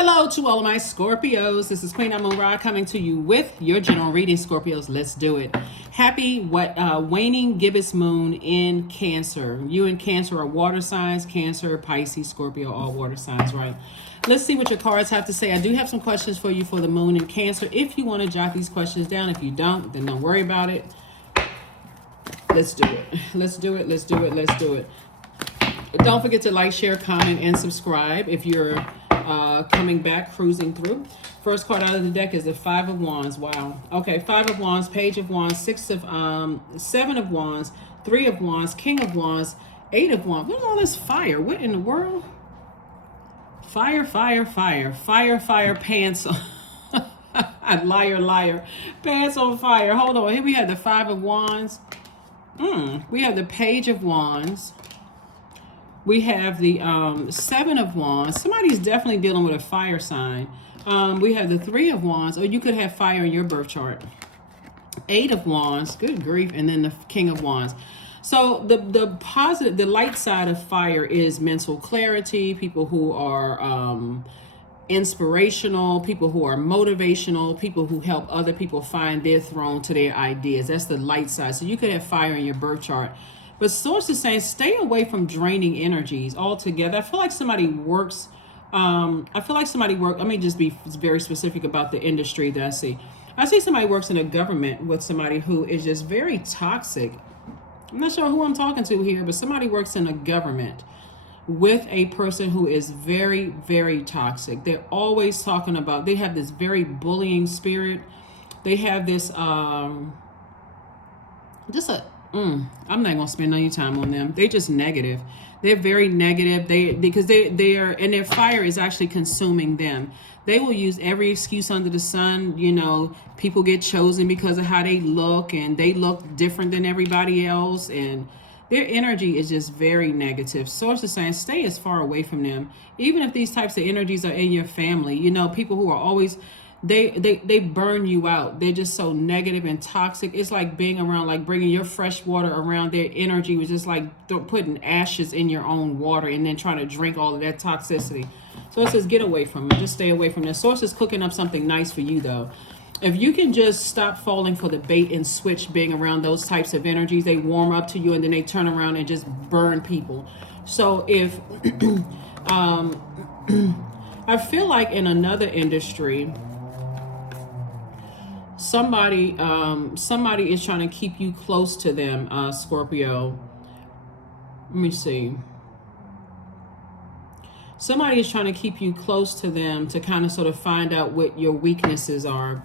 Hello to all of my Scorpios. This is Queen Amun Ra coming to you with your general reading, Scorpios. Let's do it. Happy waning gibbous moon in Cancer. You in Cancer are water signs, Cancer, Pisces, Scorpio, all water signs, right? Let's see what your cards have to say. I do have some questions for you for the moon in Cancer. If you want to jot these questions down, if you don't, then don't worry about it. Let's do it. Let's do it. Let's do it. Let's do it. Don't forget to like, share, comment, and subscribe if you're coming back, cruising through. First card out of the deck is the Five of Wands. Wow. Okay, Five of Wands, Page of Wands, Seven of Wands, Three of Wands, King of Wands, Eight of Wands. What is all this fire? What in the world? Fire, fire, fire. Fire, fire, pants. Liar, liar. Pants on fire. Hold on. Here we have the Five of Wands. We have the Page of Wands. We have the Seven of Wands. Somebody's definitely dealing with a fire sign. We have the Three of Wands, or you could have fire in your birth chart. Eight of Wands, good grief, and then the King of Wands. So the positive, the light side of fire is mental clarity, people who are inspirational, people who are motivational, people who help other people find their throne to their ideas. That's the light side. So you could have fire in your birth chart. But source is saying stay away from draining energies altogether. I feel like somebody works. Let me just be very specific about the industry that I see. I see somebody works in a government with somebody who is just very toxic. I'm not sure who I'm talking to here, but somebody works in a government with a person who is very, very toxic. They're always talking about, they have this very bullying spirit. They have this, I'm not gonna spend any time on them. They're just negative. They're very negative. Because they are, and their fire is actually consuming them. They will use every excuse under the sun. You know, people get chosen because of how they look, and they look different than everybody else, and their energy is just very negative. Source is saying stay as far away from them. Even if these types of energies are in your family, you know, people who are always, they burn you out. They're just so negative and toxic. It's like being around, like bringing your fresh water around. Their energy was just like putting ashes in your own water and then trying to drink all of that toxicity. So it says get away from it. Just stay away from that. Source is cooking up something nice for you though. If you can just stop falling for the bait and switch, being around those types of energies, they warm up to you and then they turn around and just burn people. So if I feel like in another industry, somebody is trying to keep you close to them, Scorpio. Let me see. Somebody is trying to keep you close to them to kind of sort of find out what your weaknesses are.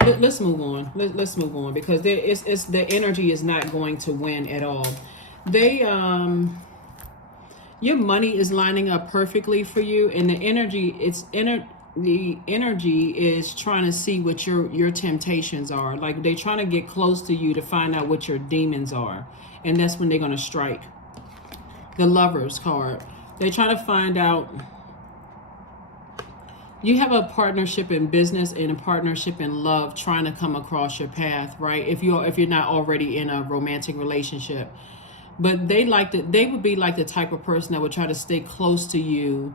Let's move on. Let's move on, because the energy is not going to win at all. Your money is lining up perfectly for you, and the energy is trying to see what your temptations are. Like they're trying to get close to you to find out what your demons are, and that's when they're going to strike. The Lovers card. They're trying to find out. You have a partnership in business and a partnership in love trying to come across your path, right? If you're not already in a romantic relationship, but they would be like the type of person that would try to stay close to you,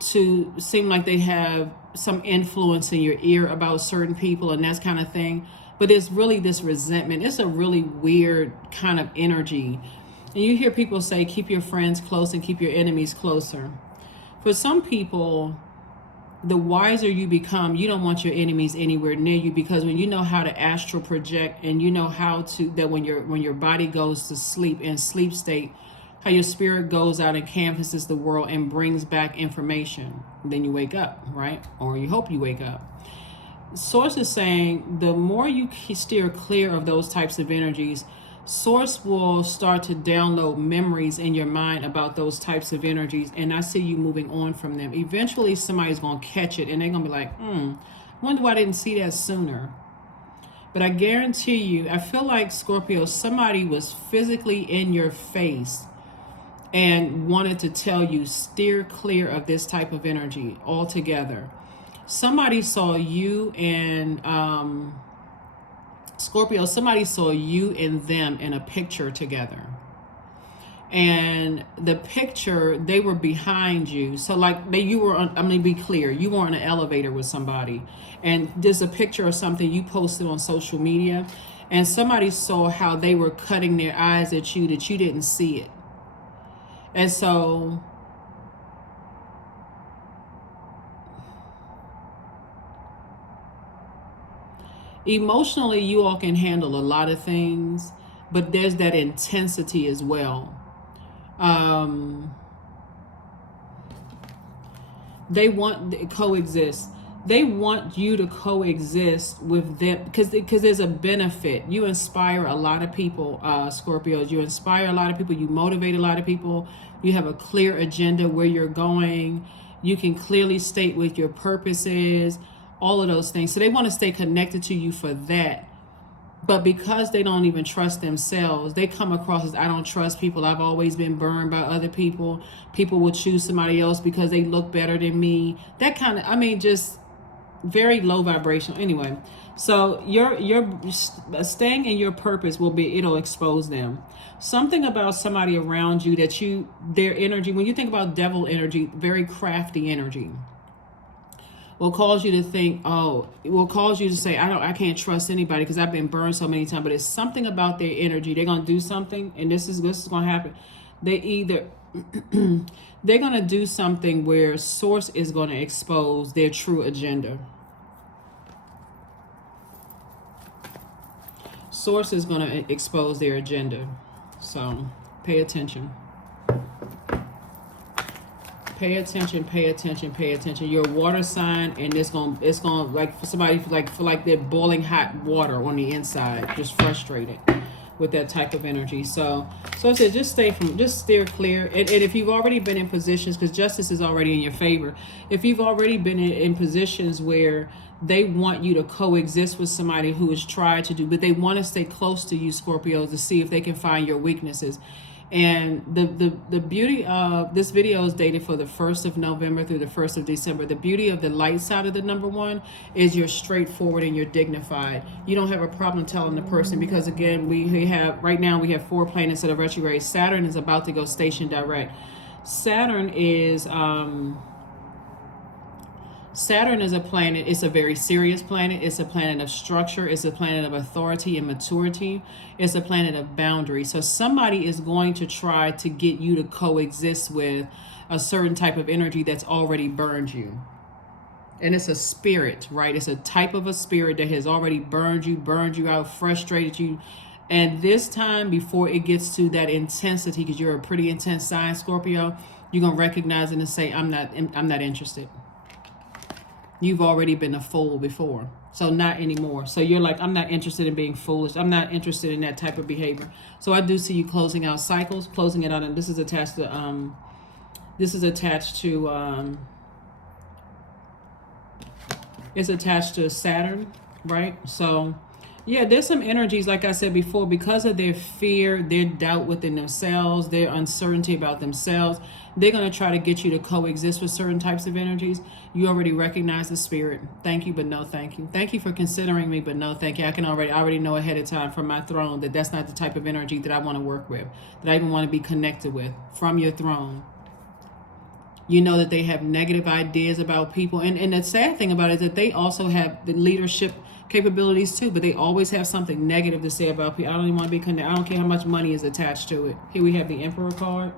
to seem like they have some influence in your ear about certain people and that kind of thing. But it's really this resentment. It's a really weird kind of energy. And you hear people say, keep your friends close and keep your enemies closer. For some people, the wiser you become, you don't want your enemies anywhere near you, because when you know how to astral project, and you know how to, that when your body goes to sleep, in sleep state, how your spirit goes out and canvasses the world and brings back information. Then you wake up, right? Or you hope you wake up. Source is saying the more you steer clear of those types of energies, Source will start to download memories in your mind about those types of energies, and I see you moving on from them. Eventually somebody's going to catch it, and they're going to be like, wonder why I didn't see that sooner. But I guarantee you, I feel like, Scorpio, somebody was physically in your face and wanted to tell you, steer clear of this type of energy altogether. Somebody saw you and Scorpio, somebody saw you and them in a picture together. and the picture, they were behind you. So like you were on, I'm gonna be clear, you were in an elevator with somebody, and there's a picture of something you posted on social media, and somebody saw how they were cutting their eyes at you that you didn't see it. And so emotionally, you all can handle a lot of things, but there's that intensity as well. They want to coexist. They want you to coexist with them because there's a benefit. You inspire a lot of people, Scorpios. You inspire a lot of people. You motivate a lot of people. You have a clear agenda where you're going. You can clearly state what your purpose is, all of those things. So they want to stay connected to you for that. But because they don't even trust themselves, they come across as, I don't trust people. I've always been burned by other people. People will choose somebody else because they look better than me. That kind of, I mean, just very low vibrational. Anyway, so you're staying in your purpose it'll expose them. Something about somebody around you that their energy, when you think about devil energy, very crafty energy, will cause you to think, it will cause you to say, I can't trust anybody because I've been burned so many times. But it's something about their energy. They're gonna do something, and this is gonna happen. They're gonna do something where source is gonna expose their true agenda. Source is gonna expose their agenda. So pay attention. Pay attention, pay attention, pay attention. You're a water sign, and it's gonna like for somebody feel like they're boiling hot water on the inside, just frustrated with that type of energy. So I said, just steer clear. And if you've already been in positions, because justice is already in your favor, if you've already been in positions where they want you to coexist with somebody who has tried to do, but they want to stay close to you, Scorpios, to see if they can find your weaknesses. And the beauty of this video is dated for the 1st of November through the 1st of December. The beauty of the light side of the number 1 is you're straightforward and you're dignified. You don't have a problem telling the person, because again, we have 4 planets that are retrograde. Saturn is about to go station direct. Saturn is a planet, it's a very serious planet. It's a planet of structure. It's a planet of authority and maturity. It's a planet of boundary. So somebody is going to try to get you to coexist with a certain type of energy that's already burned you. And it's a spirit, right? It's a type of a spirit that has already burned you out, frustrated you. And this time, before it gets to that intensity, because you're a pretty intense sign, Scorpio, you're going to recognize it and say, I'm not interested. You've already been a fool before, so not anymore. So you're like, I'm not interested in being foolish. I'm not interested in that type of behavior. So I do see you closing out cycles, closing it out, and this is attached to Saturn, right? So yeah, there's some energies, like I said before, because of their fear, their doubt within themselves, their uncertainty about themselves, they're going to try to get you to coexist with certain types of energies. You already recognize the spirit. Thank you, but no thank you. Thank you for considering me, but no thank you. I already know ahead of time from my throne that that's not the type of energy that I want to work with, that I even want to be connected with from your throne. You know that they have negative ideas about people. And the sad thing about it is that they also have the leadership capabilities too, but they always have something negative to say about people. I don't even want to be connected. I don't care how much money is attached to it. Here we have the Emperor card.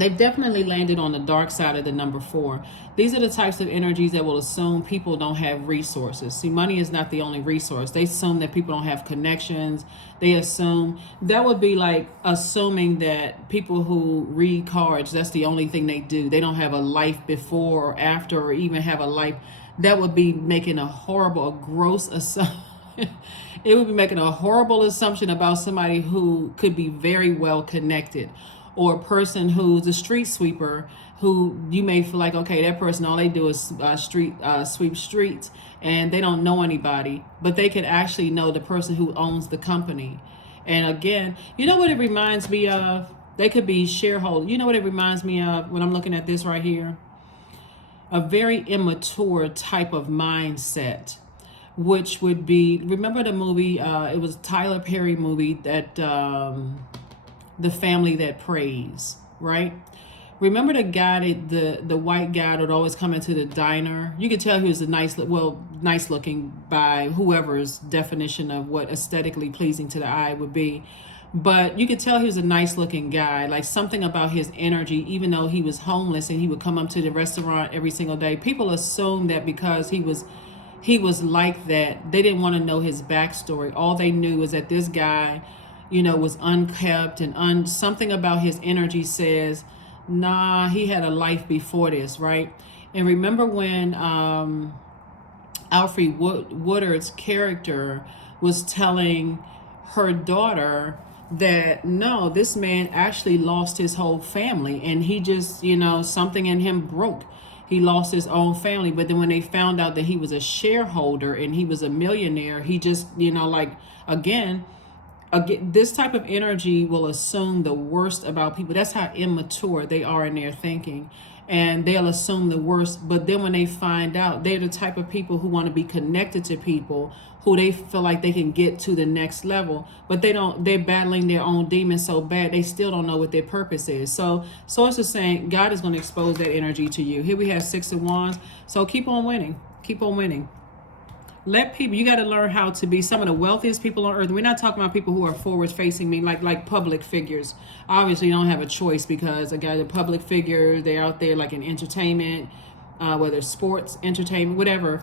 They've definitely landed on the dark side of the number 4. These are the types of energies that will assume people don't have resources. See, money is not the only resource. They assume that people don't have connections. They assume, that would be like assuming that people who read cards, that's the only thing they do. They don't have a life before or after, or even have a life. That would be making a gross assumption. It would be making a horrible assumption about somebody who could be very well connected, or a person who's a street sweeper, who you may feel like, okay, that person, all they do is sweep streets, and they don't know anybody, but they could actually know the person who owns the company. And again, you know what it reminds me of? They could be shareholders. You know what it reminds me of when I'm looking at this right here? A very immature type of mindset, which would be, remember the movie, it was Tyler Perry movie that, the family that prays, right? Remember the guy that the white guy that would always come into the diner? You could tell he was a nice looking by whoever's definition of what aesthetically pleasing to the eye would be. But you could tell he was a nice looking guy, like something about his energy, even though he was homeless and he would come up to the restaurant every single day. People assumed that because he was like that, they didn't want to know his backstory. All they knew was that this guy, was unkept, and something about his energy says, nah, he had a life before this, right? And remember when Alfre Woodard's character was telling her daughter that no, this man actually lost his whole family, and he just, something in him broke. He lost his own family. But then when they found out that he was a shareholder and he was a millionaire, he just, again, this type of energy will assume the worst about people. That's how immature they are in their thinking. And they'll assume the worst. But then when they find out, they're the type of people who want to be connected to people who they feel like they can get to the next level. But they're battling their own demons so bad, they still don't know what their purpose is. So Source is saying God is going to expose that energy to you. Here we have 6 of Wands. So keep on winning. Keep on winning. Let people, you got to learn how to be some of the wealthiest people on earth. We're not talking about people who are forward facing, me like public figures. Obviously, you don't have a choice because again, the public figures, they're out there like in entertainment, whether it's sports, entertainment, whatever,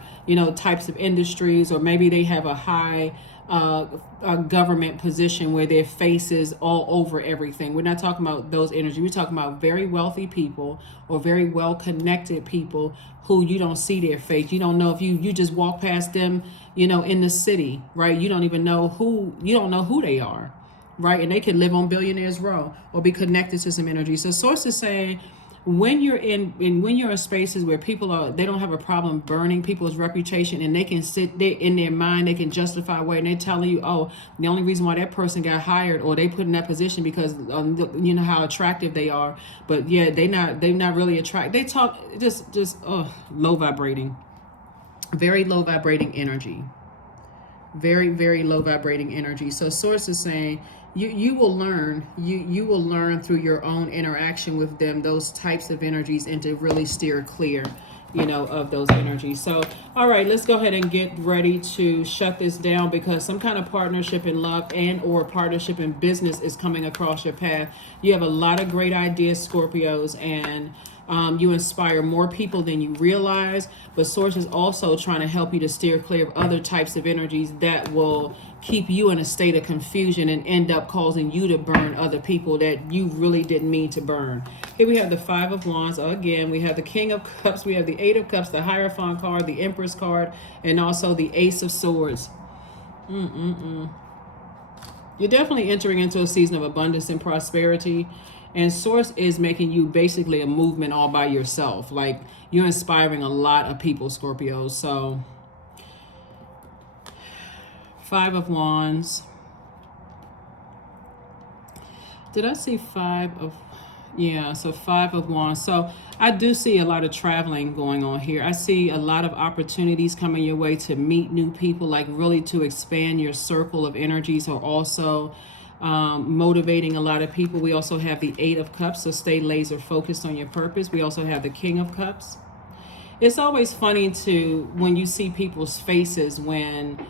types of industries, or maybe they have a high a government position where their face is all over everything. We're not talking about those energies. We're talking about very wealthy people or very well connected people who you don't see their face. You don't know if you just walk past them, in the city, right? You don't know who they are, right? And they can live on Billionaires Row or be connected to some energy. So Source is saying, when you're when you're in spaces where they don't have a problem burning people's reputation, and they can sit there in their mind, they can justify where, and they're telling you, oh, the only reason why that person got hired or they put in that position because how attractive they are, but yeah, they're not really attractive. They talk just low vibrating, very low vibrating energy, very, very low vibrating energy. So Source is saying, you will learn, you will learn through your own interaction with them, those types of energies, and to really steer clear, of those energies. So, all right, let's go ahead and get ready to shut this down, because some kind of partnership in love and or partnership in business is coming across your path. You have a lot of great ideas, Scorpios, and you inspire more people than you realize, but Source is also trying to help you to steer clear of other types of energies that will keep you in a state of confusion and end up causing you to burn other people that you really didn't mean to burn. Here we have the 5 of Wands. Again, we have the King of Cups, we have the 8 of Cups, the Hierophant card, the Empress card, and also the Ace of Swords. You're definitely entering into a season of abundance and prosperity. And Source is making you basically a movement all by yourself. Like, you're inspiring a lot of people, Scorpio. So 5 of Wands. Did I see 5 of... Yeah, so 5 of Wands. So I do see a lot of traveling going on here. I see a lot of opportunities coming your way to meet new people, like really to expand your circle of energies, or also motivating a lot of people. We also have the 8 of Cups, so stay laser focused on your purpose. We also have the King of Cups. It's always funny when you see people's faces when,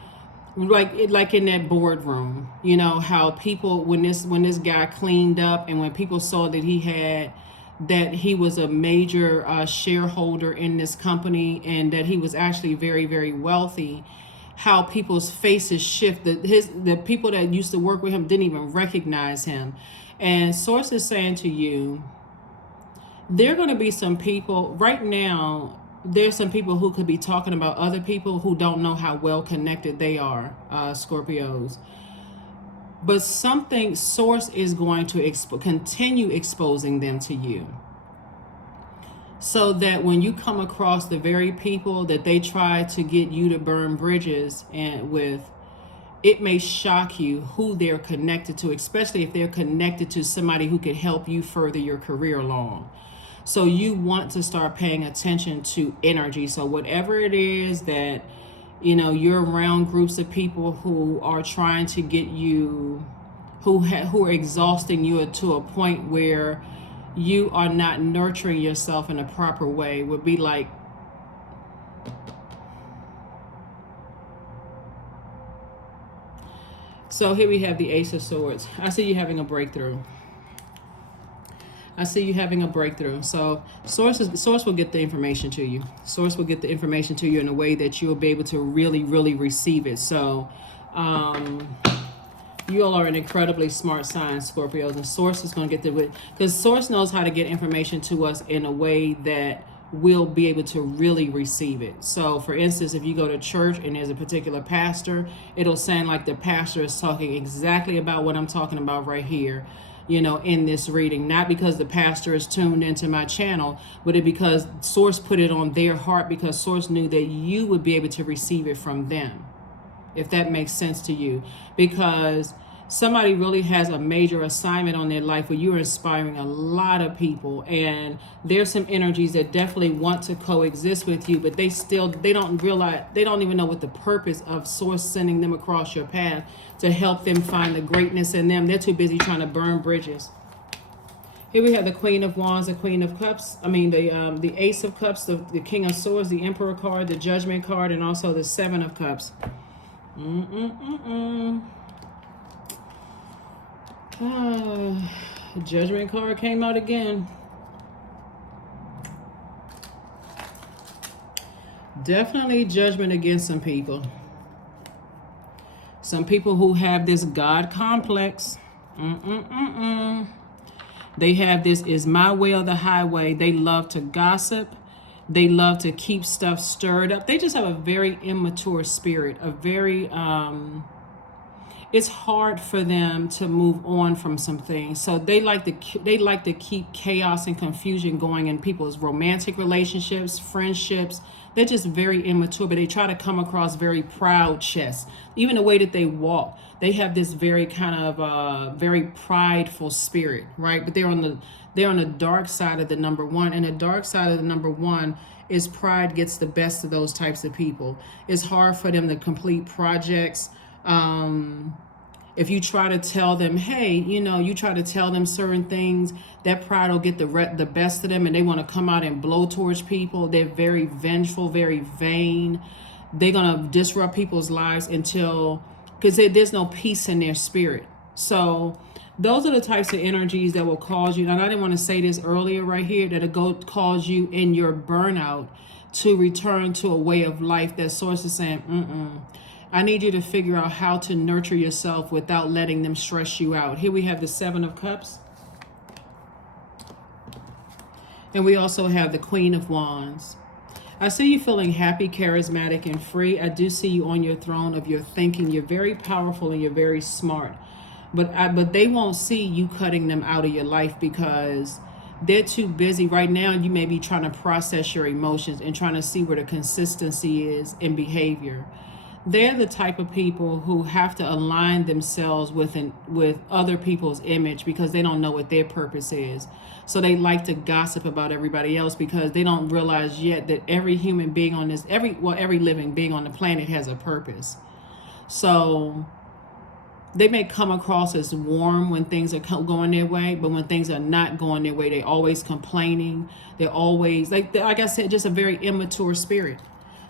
like in that boardroom, how people, when this guy cleaned up, and when people saw that he was a major shareholder in this company, and that he was actually very, very wealthy, how people's faces shift. The people that used to work with him didn't even recognize him. And Source is saying to you, there are going to be some people right now. There's some people who could be talking about other people who don't know how well connected they are, Scorpios. But Source is going to continue exposing them to you, so that when you come across the very people that they try to get you to burn bridges with, it may shock you who they're connected to, especially if they're connected to somebody who could help you further your career along. So you want to start paying attention to energy. So whatever it is that, you're around groups of people who are trying to get you, who are exhausting you to a point where you are not nurturing yourself in a proper way, would be like, so here we have the Ace of Swords. I see you having a breakthrough. I see you having a breakthrough. So source will get the information to you. Source will get the information to you in a way that you will be able to really, really receive it. So you all are an incredibly smart sign, Scorpios, and Source is going to get the, because Source knows how to get information to us in a way that we'll be able to really receive it. So for instance, if you go to church and there's a particular pastor, it'll sound like the pastor is talking exactly about what I'm talking about right here, you know, in this reading. Not because the pastor is tuned into my channel, but because Source put it on their heart, because Source knew that you would be able to receive it from them, if that makes sense to you. Because somebody really has a major assignment on their life where you're inspiring a lot of people, and there's some energies that definitely want to coexist with you, but they don't realize, they don't even know what the purpose of Source sending them across your path to help them find the greatness in them. They're too busy trying to burn bridges. Here we have the Queen of Wands, the Queen of Cups, the Ace of Cups, the King of Swords, the Emperor card, the Judgment card, and also the Seven of Cups. Judgment card came out again. Definitely judgment against some people. Some people who have this God complex. They have this is my way or the highway. They love to gossip. They love to keep stuff stirred up. They just have a very immature spirit, a very it's hard for them to move on from some things. So they like to keep chaos and confusion going in people's romantic relationships, friendships. They're just very immature, but they try to come across very proud chests. Even the way that they walk, they have this very kind of very prideful spirit, right? But they're on the dark side of the number one, and the dark side of the number one is pride gets the best of those types of people. It's hard for them to complete projects. If you try to tell them, hey, you try to tell them certain things, that pride will get the best of them, and they want to come out and blow towards people. They're very vengeful, very vain. They're going to disrupt people's lives because there's no peace in their spirit. So those are the types of energies that will cause you, and I didn't want to say this earlier right here, that'll cause you in your burnout to return to a way of life that Source is saying, I need you to figure out how to nurture yourself without letting them stress you out. Here we have the Seven of Cups. And we also have the Queen of Wands. I see you feeling happy, charismatic, and free. I do see you on your throne of your thinking. You're very powerful and you're very smart. But they won't see you cutting them out of your life because they're too busy. Right now, you may be trying to process your emotions and trying to see where the consistency is in behavior. They're the type of people who have to align themselves with other people's image because they don't know what their purpose is. So they like to gossip about everybody else because they don't realize yet that every human being on every living being on the planet has a purpose. So they may come across as warm when things are going their way, but when things are not going their way, they're always complaining. They're always, like I said, just a very immature spirit.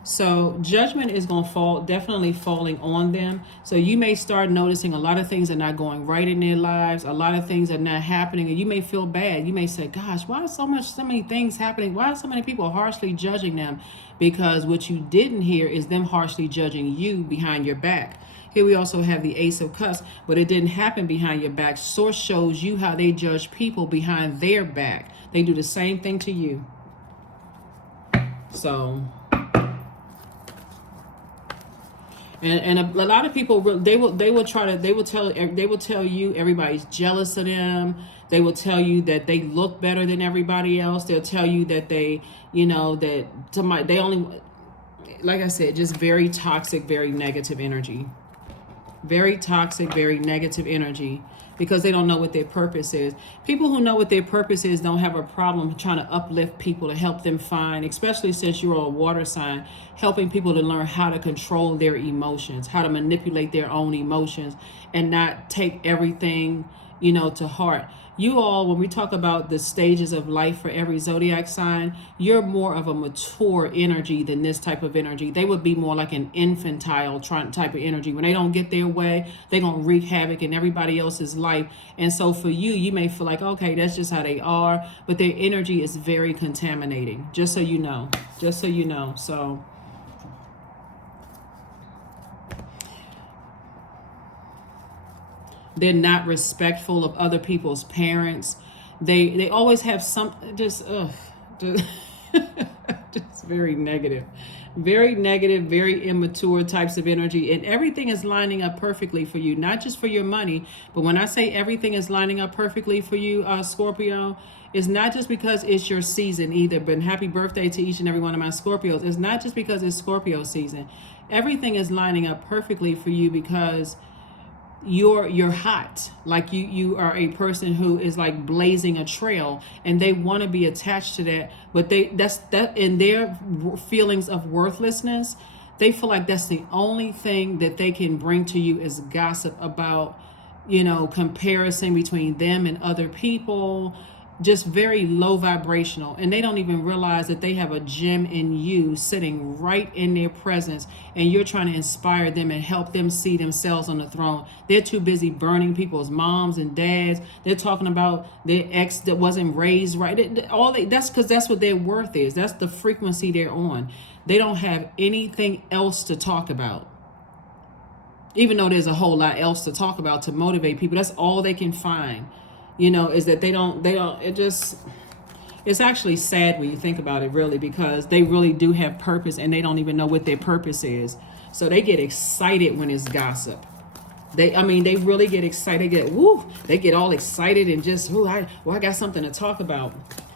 So judgment is going to definitely falling on them. So you may start noticing a lot of things are not going right in their lives. A lot of things are not happening, and you may feel bad. You may say, gosh, why is so many things happening? Why are so many people harshly judging them? Because what you didn't hear is them harshly judging you behind your back. Here we also have the Ace of Cups, but it didn't happen behind your back. Source shows you how they judge people behind their back. They do the same thing to you. So... And a lot of people, they will tell you everybody's jealous of them. They will tell you that they look better than everybody else. They'll tell you that they only, like I said, just very toxic, very negative energy. Very toxic, very negative energy. because they don't know what their purpose is. People who know what their purpose is don't have a problem trying to uplift people, to help them find, especially since you're a water sign, helping people to learn how to control their emotions, how to manipulate their own emotions, and not take everything, to heart. You all, when we talk about the stages of life for every zodiac sign, you're more of a mature energy than this type of energy. They would be more like an infantile type of energy. When they don't get their way, they're going to wreak havoc in everybody else's life. And so for you, you may feel like, okay, that's just how they are. But their energy is very contaminating, just so you know. Just so you know. So they're not respectful of other people's parents. They always have some just very negative, very immature types of energy, and everything is lining up perfectly for you, not just for your money, but when I say everything is lining up perfectly for you, Scorpio, it's not just because it's your season either. But happy birthday to each and every one of my Scorpios. It's not just because it's Scorpio season. Everything is lining up perfectly for you because you're hot. Like you are a person who is like blazing a trail, and they want to be attached to that, but that in their feelings of worthlessness, they feel like that's the only thing that they can bring to you is gossip about, comparison between them and other people, just very low vibrational. And they don't even realize that they have a gem in you sitting right in their presence, and you're trying to inspire them and help them see themselves on the throne. They're too busy burning people's moms and dads. They're talking about their ex that wasn't raised right. That's because that's what their worth is. That's the frequency they're on. They don't have anything else to talk about, even though there's a whole lot else to talk about to motivate people. That's all they can find, is that they don't, it's actually sad when you think about it, really, because they really do have purpose, and they don't even know what their purpose is. So they get excited when it's gossip. They really get excited. They get all excited and just, I got something to talk about.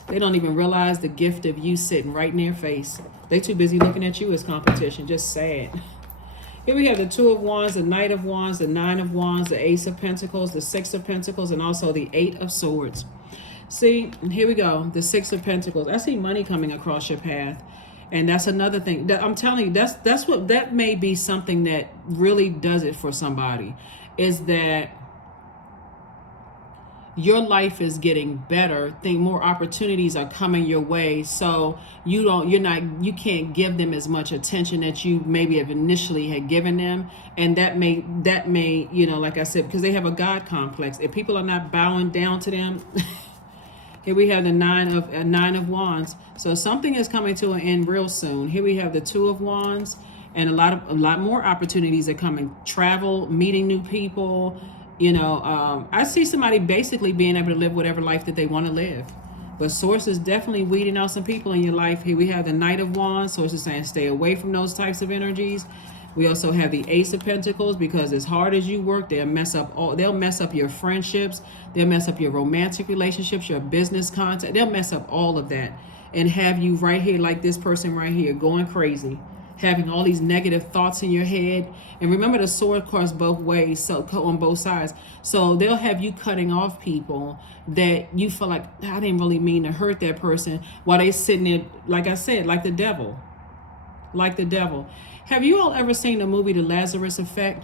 They don't even realize the gift of you sitting right in their face. They too busy looking at you as competition. Just sad. Here we have the Two of Wands, the Knight of Wands, the Nine of Wands, the Ace of Pentacles, the Six of Pentacles, and also the Eight of Swords. See, here we go, the Six of Pentacles. I see money coming across your path. And that's another thing that I'm telling you, that may be something that really does it for somebody, is that your life is getting better. More opportunities are coming your way. So you can't give them as much attention that you maybe have initially had given them. And that may, like I said, because they have a God complex. If people are not bowing down to them, here we have the Nine of Wands. So something is coming to an end real soon. Here we have the Two of Wands, and a lot more opportunities are coming. Travel, meeting new people. I see somebody basically being able to live whatever life that they want to live. But Source is definitely weeding out some people in your life. Here we have the Knight of Wands. Source is saying stay away from those types of energies. We also have the Ace of Pentacles, because as hard as you work, they'll mess up your friendships. They'll mess up your romantic relationships, your business contact. They'll mess up all of that and have you right here, like this person right here, going crazy, having all these negative thoughts in your head. And remember, the sword cuts both ways, so on both sides. So they'll have you cutting off people that you feel like, I didn't really mean to hurt that person, while they sitting there, like I said, like the devil. Have you all ever seen the movie The Lazarus Effect?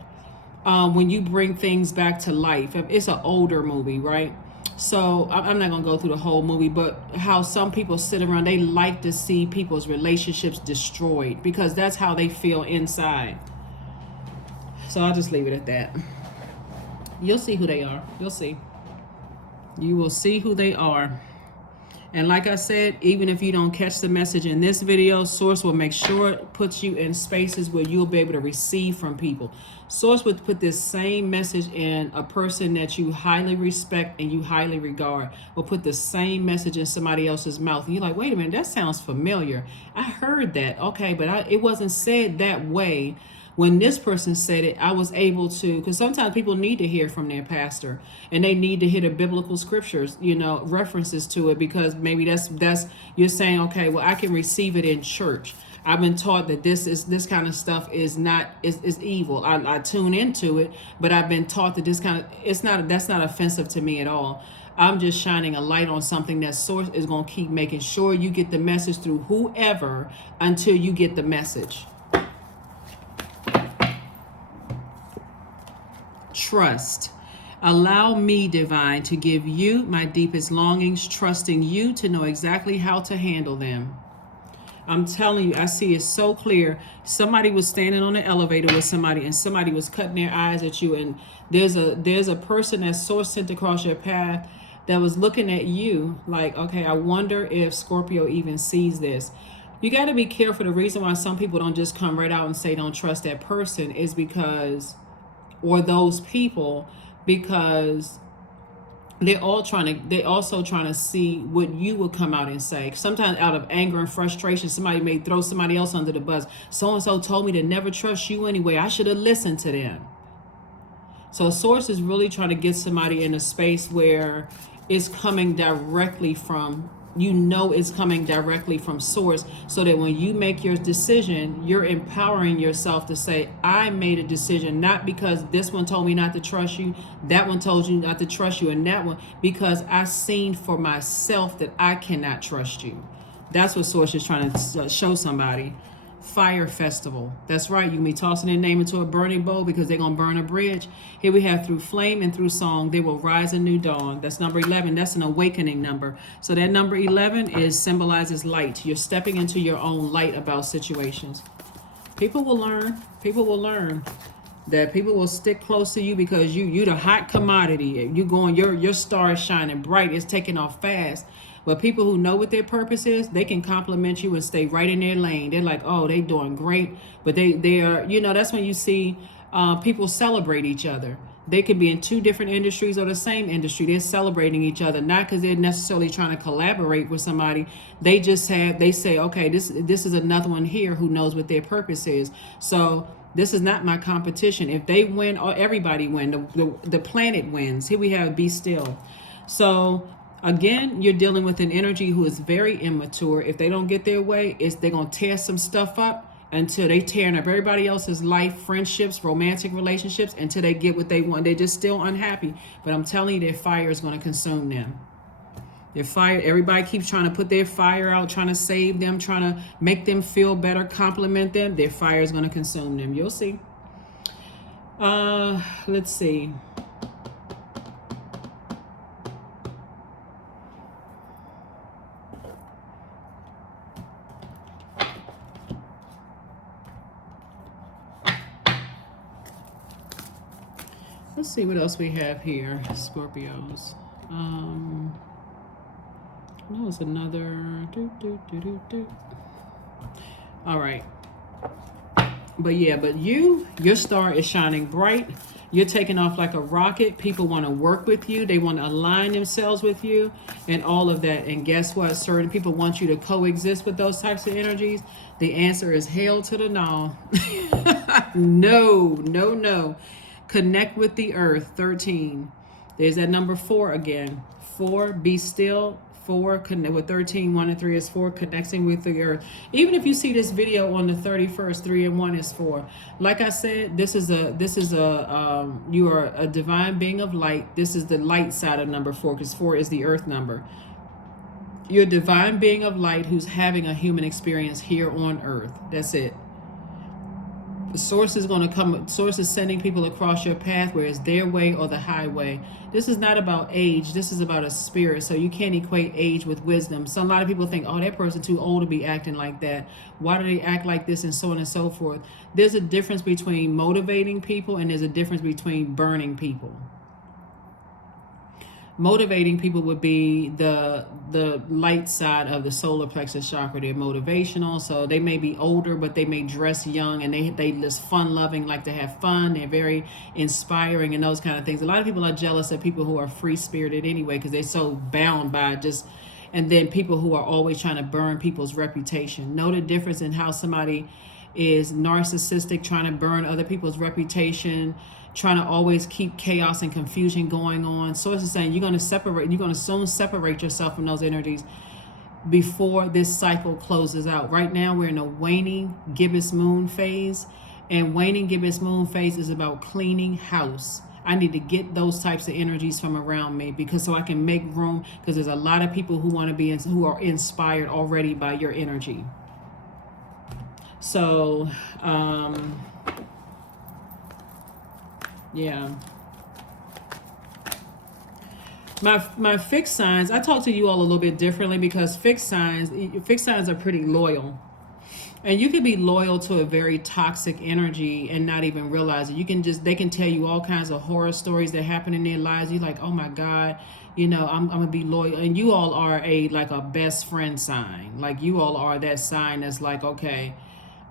When you bring things back to life. It's an older movie, right? So I'm not going to go through the whole movie, but how some people sit around, they like to see people's relationships destroyed because that's how they feel inside. So I'll just leave it at that. You'll see who they are. You'll see. You will see who they are. And like I said, even if you don't catch the message in this video, Source will make sure it puts you in spaces where you'll be able to receive from people. Source would put this same message in a person that you highly respect and you highly regard. Will put the same message in somebody else's mouth. And you're like, wait a minute, that sounds familiar. I heard that. Okay, but it wasn't said that way. When this person said it, I was able to, because sometimes people need to hear from their pastor, and they need to hear the biblical scriptures, references to it, because maybe that's you're saying, okay, well, I can receive it in church. I've been taught that this kind of stuff is not is evil. I tune into it, but I've been taught that this kind of that's not offensive to me at all. I'm just shining a light on something that source is going to keep making sure you get the message through whoever until you get the message. Trust. Allow me, divine, to give you my deepest longings, trusting you to know exactly how to handle them. I'm telling you, I see it so clear. Somebody was standing on the elevator with somebody, and somebody was cutting their eyes at you, and there's a person that source sent across your path that was looking at you like, okay, I wonder if Scorpio even sees this. You got to be careful. The reason why some people don't just come right out and say don't trust that person is because, or those people, because they're also trying to see what you will come out and say. Sometimes out of anger and frustration, somebody may throw somebody else under the bus. So-and-so told me to never trust you anyway. I should have listened to them. So source is really trying to get somebody in a space where it's coming directly from, it's coming directly from source, so that when you make your decision, you're empowering yourself to say, I made a decision, not because this one told me not to trust you, that one told you not to trust you, and that one, because I seen for myself that I cannot trust you. That's what source is trying to show somebody. Fire festival. That's right. You can be tossing their name into a burning bowl because they're going to burn a bridge. Here we have through flame and through song, they will rise a new dawn. That's number 11. That's an awakening number. So that number 11 symbolizes light. You're stepping into your own light about situations. People will learn. People will learn that people will stick close to you because you the hot commodity. You going, your star is shining bright. It's taking off fast. But people who know what their purpose is, they can compliment you and stay right in their lane. They're like, oh, they doing great. But they are, that's when you see people celebrate each other. They could be in two different industries or the same industry. They're celebrating each other, not because they're necessarily trying to collaborate with somebody. They say, okay, this is another one here who knows what their purpose is. So this is not my competition. If they win, or everybody win, the planet wins. Here we have Be Still. So again, you're dealing with an energy who is very immature. If they don't get their way, they're going to tear some stuff up until they tearing up everybody else's life, friendships, romantic relationships, until they get what they want. They're just still unhappy. But I'm telling you, their fire is going to consume them. Their fire, everybody keeps trying to put their fire out, trying to save them, trying to make them feel better, compliment them. Their fire is going to consume them. You'll see. Let's see. Let's see what else we have here, Scorpios. No, it's another. All right. But your star is shining bright. You're taking off like a rocket. People want to work with you. They want to align themselves with you and all of that. And guess what? Certain people want you to coexist with those types of energies. The answer is hell to the no. No. Connect with the earth. 13. There's that number 4 again. 4, be still. 4, connect with 13. 1 and 3 is 4, connecting with the earth. Even if you see this video on the 31st, 3 and 1 is 4. Like I said, you are a divine being of light. This is the light side of number 4, because 4 is the earth number. You're a divine being of light who's having a human experience here on earth. That's it. The source is going to come. Source is sending people across your path, where it's their way or the highway. This is not about age. This is about a spirit. So you can't equate age with wisdom. So a lot of people think, oh, that person too old to be acting like that. Why do they act like this, and so on and so forth. There's a difference between motivating people and there's a difference between burning people. Motivating people would be the light side of the solar plexus chakra. They're motivational, so they may be older, but they may dress young, and they just fun-loving, like to have fun. They're very inspiring and those kind of things. A lot of people are jealous of people who are free-spirited anyway, because they're so bound by just... And then people who are always trying to burn people's reputation. Know the difference in how somebody is narcissistic, trying to burn other people's reputation, trying to always keep chaos and confusion going on. Source is saying you're going to soon separate yourself from those energies. before this cycle closes out. Right now, we're in a waning gibbous moon phase, and waning gibbous moon phase is about cleaning house. I need to get those types of energies from around me, because so I can make room, because there's a lot of people who want to be who are inspired already by your energy. So yeah, my fixed signs, I talk to you all a little bit differently, because fixed signs are pretty loyal. And you can be loyal to a very toxic energy and not even realize it. They can tell you all kinds of horror stories that happen in their lives. You're like, oh my God, I'm gonna be loyal. And you all are like a best friend sign. Like, you all are that sign that's like, okay,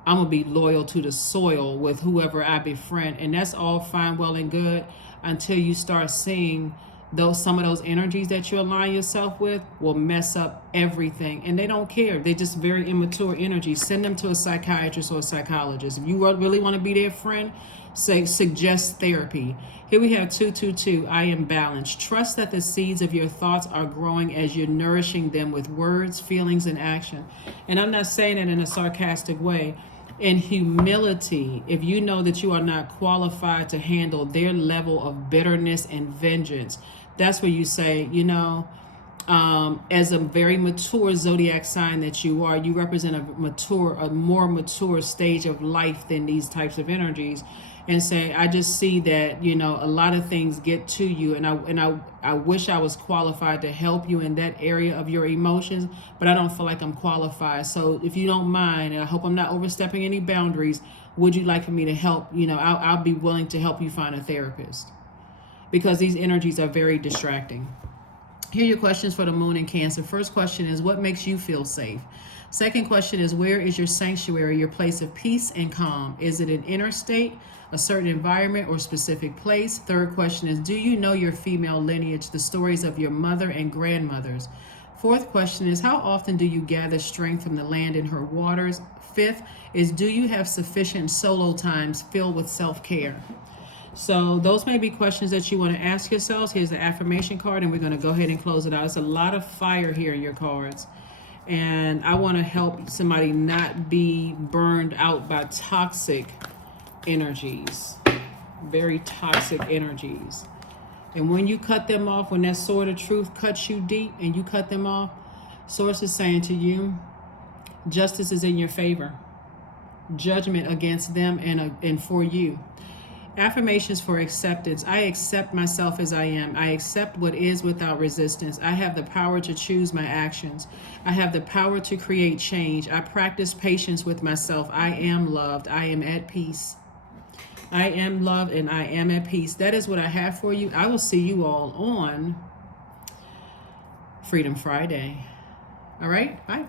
I'm gonna be loyal to the soil with whoever I befriend. And that's all fine, well and good, until you start seeing some of those energies that you align yourself with will mess up everything, and they don't care. They're just very immature energies. Send them to a psychiatrist or a psychologist. If you really want to be their friend, suggest therapy. Here we have 222. I am balanced. Trust that the seeds of your thoughts are growing as you're nourishing them with words, feelings, and action. And I'm not saying it in a sarcastic way. In humility, if you know that you are not qualified to handle their level of bitterness and vengeance, that's where you say, as a very mature zodiac sign that you are, you represent a more mature stage of life than these types of energies. And say, I just see that, a lot of things get to you, and I wish I was qualified to help you in that area of your emotions, but I don't feel like I'm qualified. So if you don't mind, and I hope I'm not overstepping any boundaries, would you like for me to help? I'll be willing to help you find a therapist, because these energies are very distracting. Here are your questions for the moon in Cancer. First question is, what makes you feel safe? Second question is, where is your sanctuary, your place of peace and calm? Is it an inner state, a certain environment, or specific place? Third question is, do you know your female lineage, the stories of your mother and grandmothers? Fourth question is, how often do you gather strength from the land and her waters? Fifth is, do you have sufficient solo times filled with self-care? So those may be questions that you want to ask yourselves. Here's the affirmation card, and we're going to go ahead and close it out. It's a lot of fire here in your cards. And I want to help somebody not be burned out by toxic energies, very toxic energies. And when you cut them off, when that sword of truth cuts you deep and you cut them off, Source is saying to you, justice is in your favor. Judgment against them and for you. Affirmations for acceptance. I accept myself as I am. I accept what is without resistance. I have the power to choose my actions. I have the power to create change. I practice patience with myself. I am loved. I am at peace. I am loved and I am at peace. That is what I have for you. I will see you all on Freedom Friday. All right, bye.